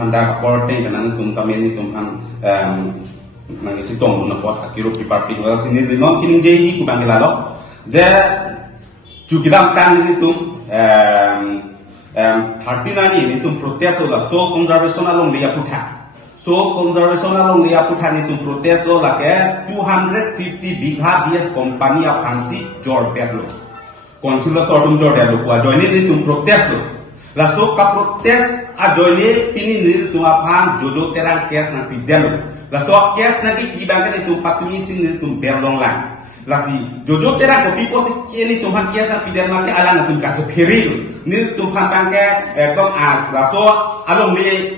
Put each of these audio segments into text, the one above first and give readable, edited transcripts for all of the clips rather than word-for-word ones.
handa according dengan tum kami ni tum han nang citong na pot akiro ki party wala sini di non kini je ku bang lalo je chu kidam kan ni tum 39 ni tum protest la so conservation along liya putha so conservation along liya putha ni tum protest la ke 250 bigha BS company of Hansi jor perlo consular sortum jor perlo ku join ni tum protest lo la so ka protest a join pini ni tum aphan jojo terang case na pidelo la so case na ki kibang ni tum patuni sin ni tum berlong lang la si jojo terang ko pipo si ni tum han case na pidel ma ke ala na tum ka che pheri ni tum han bang ke kom a la so along ni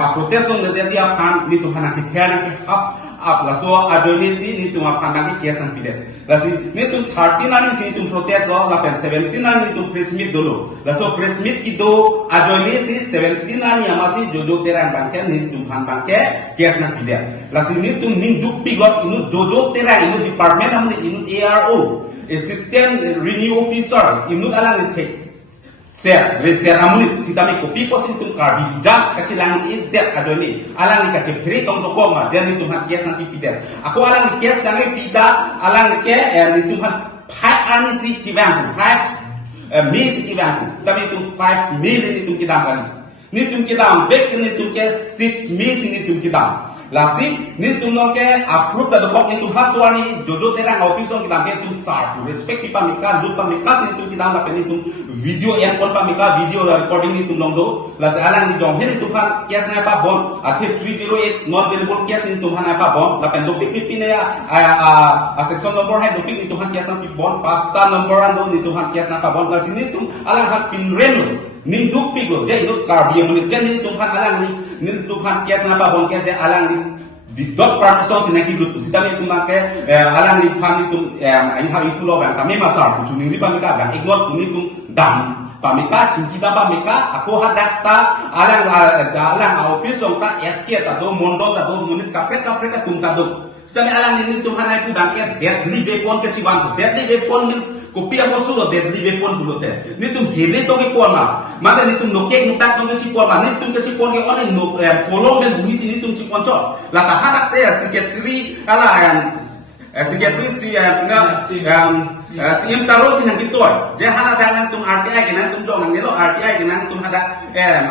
pa protest ng de dia aphan ni tum han ki khana ki hap ap la so a join si ni tum aphan na ki case na pidel la si ni tum 39 ni si tum protest lo la pen 17 ni tum press meet dolo la so press meet ki do a join si 17 ni amasi jojo terang bangke ni tum han bangke case na pidel la si ni tum ning duk pigot inu jojo terang inu department amni inu ARO assistant renew officer inu alang ni text ser reser amuni sitami kopi posin tum karbi hijab kacilang idet adoni alang ni kace free tong toko ma jadi tum han case nanti pidel aku alang ni case nanti pida alang ni ke ni tum han 5 ani si kibang 5 mi si kibang sitami tum 5 mil ni tum kidam kali ni tum kidam back ni tum ke 6 mi si ni tum kidam lasi ni tum no ke approve da bok ni tum haswani jojo terang office on kidam ke tum sar respect pipa mika lut pa mika ni tum kidam la ni tum video yang pon pa mika video recording ni tum long do lasi alang ni jong ni tum han case na pa bon athe 308 not available case ni tum han pa bon la pen do pipi ne a section number hai do pipi ni tum han case na pi bon pasta number ando ni tum han case na pa bon lasi ni tum alang han pin rem ni duk pigo je itu karbi mun chen ni tum han alang ni tum han case na pa bon ke je alang ni di dot partition sinaki lut sitami tum ke alang ni phan ni tum ai ha ikulo bang kami masar tu ni pa mika bang ignore ni tum dam pamika cinta pamika aku hadakta alang office on ta SK ta do mondo ta do munit kapret ta tum ta do sitami alang ni tum han ai pu bang ke deadly weapon ke ciwan deadly weapon means kopi apa sulo deadly weapon dulu teh ni tum hele to ke pon ma mata ni tum noke nutak to ke cipon ma ni tum ke cipon ke on no polong ben bumi sini tum cipon cot la ta hadak saya secretary ala yang secretary si si imtaro sinang kitoi je hala dangan tum RTI kenan tum jong nang nelo RTI kenan tum hada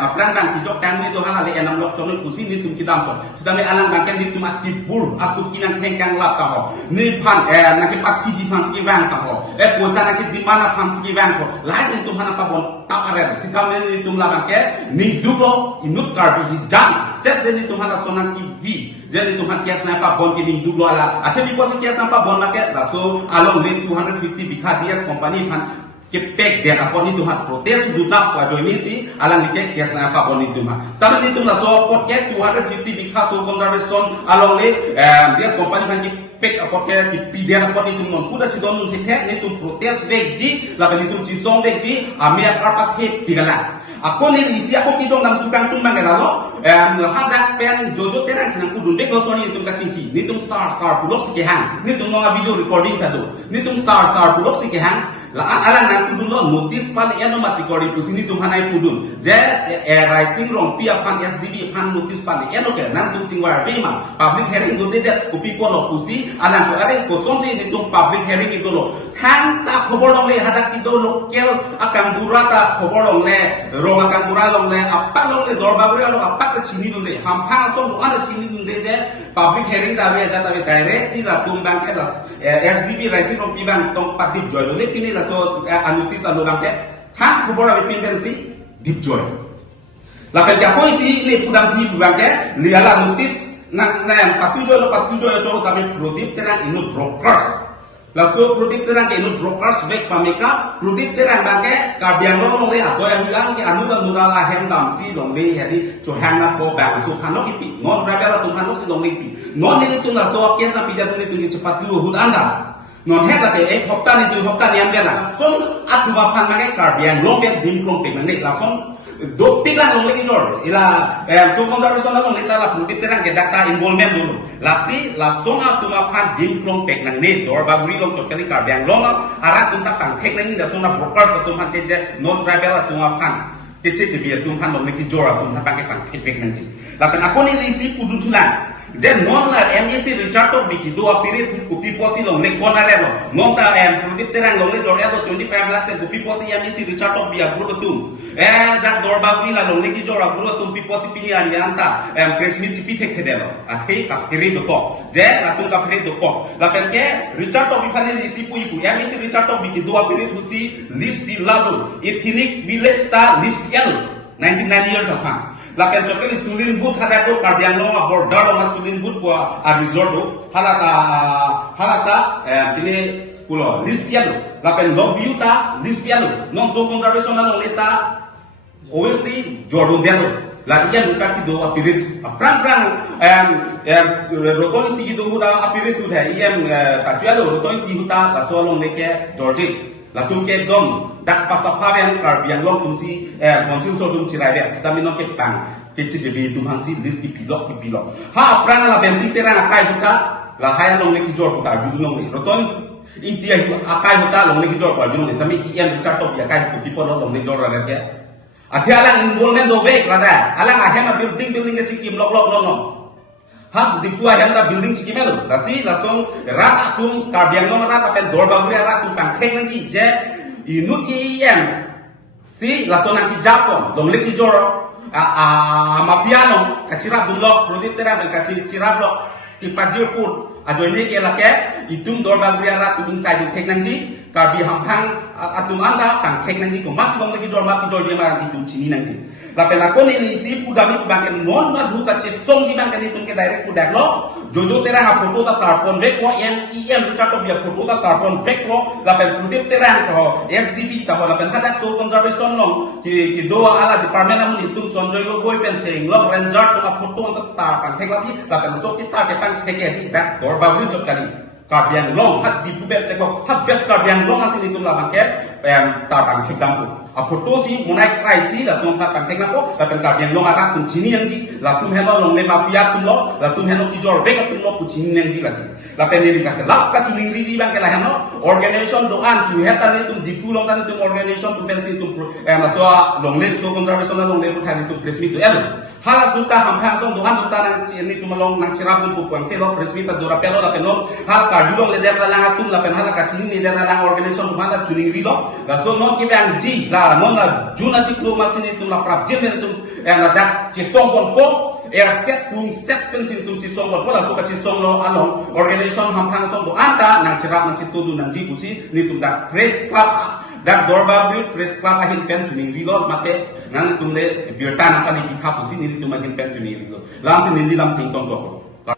apran bang kijok kan ni to hala le enam lok chonoi kusi ni tum kidam to sedami alang bangken ni tum atibur asuk kinang hengkang lap ta ho ni phan na ki pat ji phan ski bang ta ho posa na ki dimana phan ski bang ko lai ni tum hana pa bon ta are sikam ni tum la bangke ni dugo inut karbi hijang set ni tum hana sonan ki vi jadi tum han kias na pa bon ki ni dugo ala athe bi posa kias na pa bon na ke so along with 250 bikha DS company kan ke pek dia apa ni tuhan protes duta kwa join si alang ni ke kias na pa bon ni tuhan tapi ni tuhan so pot ke 250 bikha so conservation along le DS company kan ki pek apa ke di pidel apa ni tuhan kuda ci don ni ke ni tuhan protes veji la ni tuhan ci song veji amia karpat he pidala aku ni isi aku kidong nam tukang tumbang gelalo hadak pen jojo terang senang kudun de gosoni tum kacingki ni tum sar pulok sike hang ni tum no video recording kado ni tum sar pulok sike hang la alang nan kudun no notice pali eno mati kori kusini tum hanai kudun je rising rong pia pan SDB pan notice pali eno ke nan tum cingwar bema public hearing do de ko pipo lo kusi alang ko are ko sonsi ni tum public hearing itu lo hang ta khobor long le hadak kido lokel akan burata khobor long le rong akan buralong le apak long le dorbaguri lo apak ke chini dun le hampang so ada chini dun de public hearing da re da direct si la tumbang ke la SDB rising rong pibang tong pat dip joy le pini la so anutis alo bang ke hang khobor ave pin si dip joy la pe ja koi si le pudang ni bang ke liala notis nang patujo yo cho kami prodip terang inut brokers langsung produk terang ke inut brokers back pameka produk terang bangke kabiang long le atau yang bilang ke anu dan nural ahem dam si long le jadi cohang na po bang so hano kipi non rabela tu hano si long le pi non ini tu na so ke sa pijat ni tu cepat dulu hud anda non heta ke hopta ni tu hopta ni ambela son atu ba phan mage kabiang long be dim long pe ne langsung do pigla long lagi lor ila so conservation long ita la produk terang ke data involvement dulu lasi langsung atu ma phan dim long pe nang ne dor baguri long chot kali kabiang long ara tum ta pang thek nang da sona brokers tum han te non travel atu ma phan kecil ke biar tum han long leki jora tum han pakai pang kepek nanti. Lapan aku ni isi pudun tulan. Jadi non la MSC Richard to biki dua pirit kupi posi long lek kona relo. Non ta produk terang long lek jora 25 lakhs kupi posi MSC Richard to biar guru tum. Jak dorba bui la long leki jora guru tum pi posi pini ani anta press meet cipi tek kedelo. Akhir kapiri doko. Jadi latung kapiri doko. Lapan ke Richard to bipane isi pu ipu MSC Richard to biki dua pirit kusi list di lalu. Ethnic village ta list yellow. 99 years of time. Lapan cokali sulin bud hada ko kardiang long abor daro na sulin bud ko arizordo halata ini pulo list pialo lapan love you ta list pialo non so conservation na leta OST jordo dialo la iya bukan do apirit prang roton tigi do hura apirit tu hai iya tajualo roton tigi huta la so long leke george latung ke dom dak pasapaven karbiang long tumsi konsil so tum cirai dia kita minok ke pang kecil jadi tum hangsi dis ki pilok ha prana la benti terang akai huta la haya long leki jor huta judu long ni roton intia akai huta long leki jor pa judu ni tapi ian buka top ya kai ku people long leki jor ra ke alang involvement do baik la alang ahema building ke cikim lok long ha difua henda building cikimelo dasi lasong rata tum karbiang long rata pen dor baguri rata tum pang keng nanti je inut iem si lasong nang ki japon long leki jor mafiano kacirap dulok produk terang dan kacirap lok kipadir pun ajo ini ke lake itum dor baguri rata tum inside keng nanti karbi hampang atum anda pang keng nanti ko mas long leki jor ma ki jor dia marang itum cini nanti lapen aku ni si pudami bangken non na buka ce song di bangken itu ke direct pudak lo jojo terang a foto ta tarpon vek ko MIM chato bia foto ta tarpon vek lo lapen pudip terang ko SGB ta ho lapen kada so conservation long ki doa ala department amun itu sonjo yo boy pen cheng lo ranger to foto ta ta kan thek lapi lapen so kita ke pang thek ke back door bagri chot kali karbiang long hat di pubet ceko hat bes karbiang long asin itu labang ke ta pang thek dampu a foto si munai krai si la tum ta pang ko la pen karbiang long ara tum chini yang di la tum heno long le mafia tum lo la tum heno ki jor be ka tum lo ku chini yang di lagi la pen ni ka las ka chini ri bang ke la heno organization do an tu heta ni tum difu long tan tum organization tum pen si tum la so long le so conservation long le pu thani tum press meet el hala suka hampang song do an ta nang ni tum long nang chirap tum pu pang se lo press meet do ra pelo la pen lo hal ka judong le der la nang tum la pen hala ka chini ni der la nang organization tum hata chini ri lo la so non ki bang ji la non la juna ciklu masini tum la prap jil men tum la dak ci song pon po set pen sin tum ci song pon la so ka ci song lo along organization hampang song do anta nang cirap nang citu nang di pusi ni tum dak press club dak dorba build press club ahin pen chuni rilol mate nang tum le birtan kali ki kha pusi ni tum ahin pen chuni rilol lang sin ni lam ting tong ko